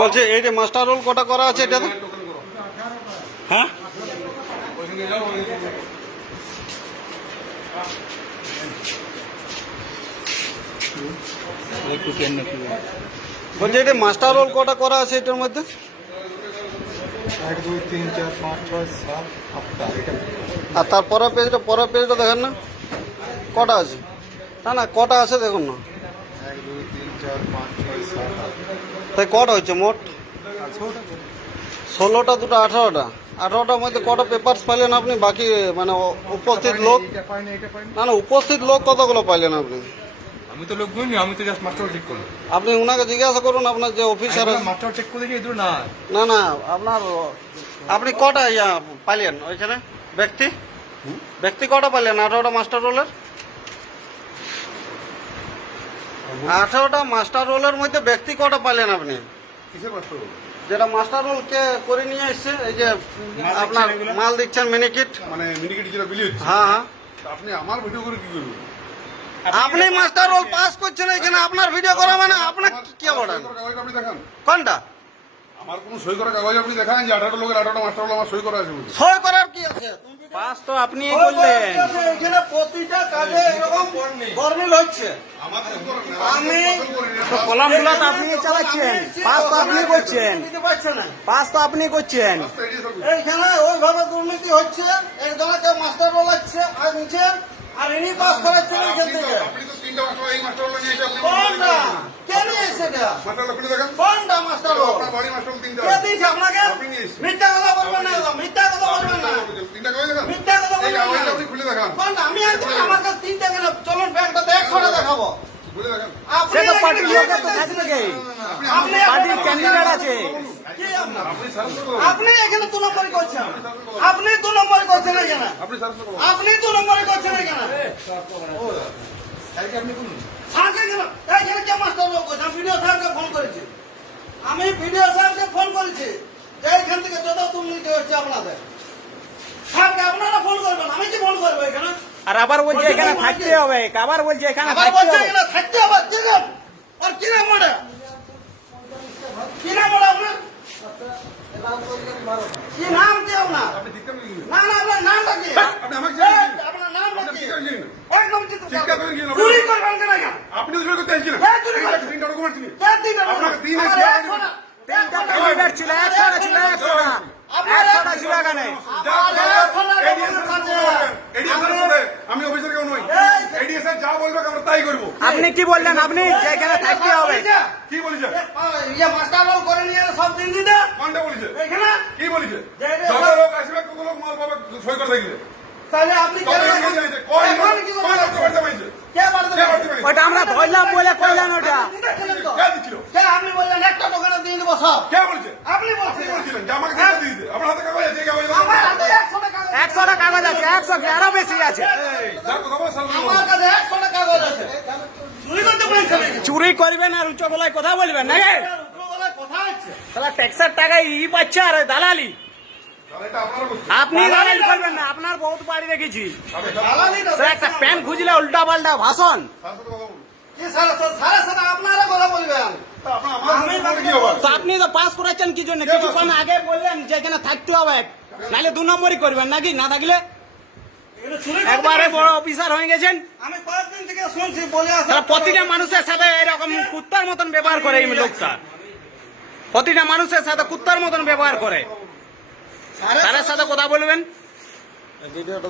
বলছে, এই যে মাস্টার রোল কটা করা আছে এটা হ্যাঁ? বলছে এটা মাস্টার রোল কটা করা আছে এটার মধ্যে? আর তার পরের পেজটা পরের পেজটা দেখেন না? কটা আছে? না না, কটা আছে দেখুন না। এক দুই তিন চার পাঁচ ছয় সাত আট তাই কটা হয়েছে মোট? ষোলোটা দুটো আঠারোটা। আঠারোটার মধ্যে কটা পেপারস পাইলেন আপনি? বাকি মানে উপস্থিত লোক? না না উপস্থিত লোক কতগুলো পাইলেন আপনি? আমি তো লোক গুনি আমি তো জাস্ট মাস্টার চেক করলাম। আপনি ওনাকে জিজ্ঞাসা করুন আপনার যে অফিসার মাস্টার চেক করে দিয়ে না। না না আপনার আপনি কটা ইয়া পাইলেন ওইখানে? ব্যক্তি? ব্যক্তি কটা পাইলেন? আঠারোটা মাস্টার রোলের আঠারোটা মাস্টার রোলের মধ্যে ব্যক্তি কটা পাইলেন আপনি? যেটা মাস্টার রোল কে করে নিয়ে এসছে এই যে আপনার মাল দিচ্ছেন মিনিকিট মানে মিনিকিট যেটা বিলি হচ্ছে। হ্যাঁ হ্যাঁ। আপনি আমার ভিডিও করে কি করবেন? আপনি মাস্টার রোল পাস করছেন এখানে আপনার ভিডিও করা মানে আপনার কি আমার বলেন কোনটা? আমার কোনো সই করা কাগজ আপনি দেখান যে আঠারোটা লোকের আঠারোটা মাস্টার রোল আমার সই করা আছে বলে সই করার কি আছে? পাস তো আপনি করলেন। এখানে প্রতিটা কাজে এরকম গরমিল হচ্ছে। আমার তো করেন না, আমি- পছন্দ তো আপনি চালাচ্ছেন। পাস তো আপনি করছেন। পাস তো আপনি করছেন। এইখানে ওইভাবে দুর্নীতি হচ্ছে একজনকে মাস্টার বলাচ্ছে আর নিচে আর ইনি পাস করাচ্ছেন এখান থেকে। আপনি তো তিনটা মাস্টার এই মাস্টার নিয়ে এসে আপনি কোনটা কে নিয়ে এসে এটা মাস্টার রোল খুলে কোনটা মাস্টার আপনার বাড়ি মাস্টার তিনটা কে দিয়েছে আপনাকে? আপনি মিথ্যা কথা বলবেন না মিথ্যা কথা বলবেন না। তিনটা কাগজ দেখান মিথ্যা কথা বলবেন না। আপনি খুলে দেখান। কোনটা আমি আনছি আমার কাছে তিনটা কেন চলুন ব্যাগটা একশোটা দেখাবো। আপনি তো পার্টির তো করতেছেন? থাকবে আপনি পার্টির ক্যান্ডিডেট আছে। আপনি সার্চ করুন। আপনি এখানে দু নম্বরই করছেন। আপনি দু নম্বরই করছেন এখানে। আপনি দু নম্বরই করছেন এখানে। কেন মাস্টার লোক করছে আমি ভিডিও স্যারকে ফোন করেছি ভিডিও স্যারকে ফোন করেছি যে এইখান থেকে যত দুর্নীতি হচ্ছে আপনাদের স্যারকে আপনারা ফোন করবেন আমি কি ফোন করব এখানে? আর আবার বলছে এখানে থাকতে হবে আবার বলছে এখানে থাকতে হবে। এখানে থাকতে হবে কি নাম? আর কি নাম ওটা? কি আপনার? কি নাম কি করে নিন না না আপনার নামটা কি? না। আপনার নামটা কি? ওই নাম নেব। চুরি করবেন কেন আপনি চুরি করতে এসেছিলেন। কে চুরি করেছে? তিনটা ডকুমেন্ট নিন কে দিবে না? আপনাকে দিন আছে, একশো না। তিনটা ক্যান্ডিডেট ছিল একশোটা ছিল একশোটা একশোটা ছিল এখানে। আমি অফিসার কেউ নই এই, এডিএসএর যা বলবে আমরা তাই করব আপনি কি বললেন? আপনি যে থাকতে হবে। কি বলেছে ইয়ে মাস্টার রোল করে নিয়ে সব দিন দিতে কোনটা বলেছে এখানে কি বলেছে যত লোক আসবে কত লোক মাল পাবে সই করে দেখলে তাহলে আপনি ওটা আমরা ধরলাম বলে কইলেন ওটা। কে কে? আপনি বললেন একটা দোকানে দিয়ে দেবো সব কে বলেছে? আপনি আপনি বলছেন বলছিলেন যে আমাকে টাকা দিয়ে দিতে আপনার হাতে কাগজ আছে কাগজ আমার হাতে একশো টাকা কাগজ আছে। কাগজ আছে একশো কি? আরও বেশি আছে। যার কথা বলে সামনে আমার কাছে একশো টাকা কাগজ আছে। চুরি করবেন আর উচ্চ গলায় কথা বলবেন নাকি তাহলে ট্যাক্সের টাকা ই পাচ্ছে আর দালালি। আপনি দালালি করবেন না আপনার বহুত বাড়ি দেখেছি একটা প্যান খুঁজলে উল্টা পাল্টা ভাষণ আপনি তো পাস করাচ্ছেন কি জন্য? কিছুক্ষণ আগে বললেন যে এখানে থাকতে হবে। নাহলে দু নম্বরই করবেন নাকি? না থাকলে? একবারে বড় অফিসার হয়ে গেছেন। আমি কয়েকদিন থেকে শুনছি বলে প্রতিটা মানুষের সাথে এরকম কুত্তার মতন ব্যবহার করে এই লোকটা। প্রতিটা মানুষের সাথে কুত্তার মতন ব্যবহার করে। তাদের সাথে কথা বলবেন। ভিডিওটা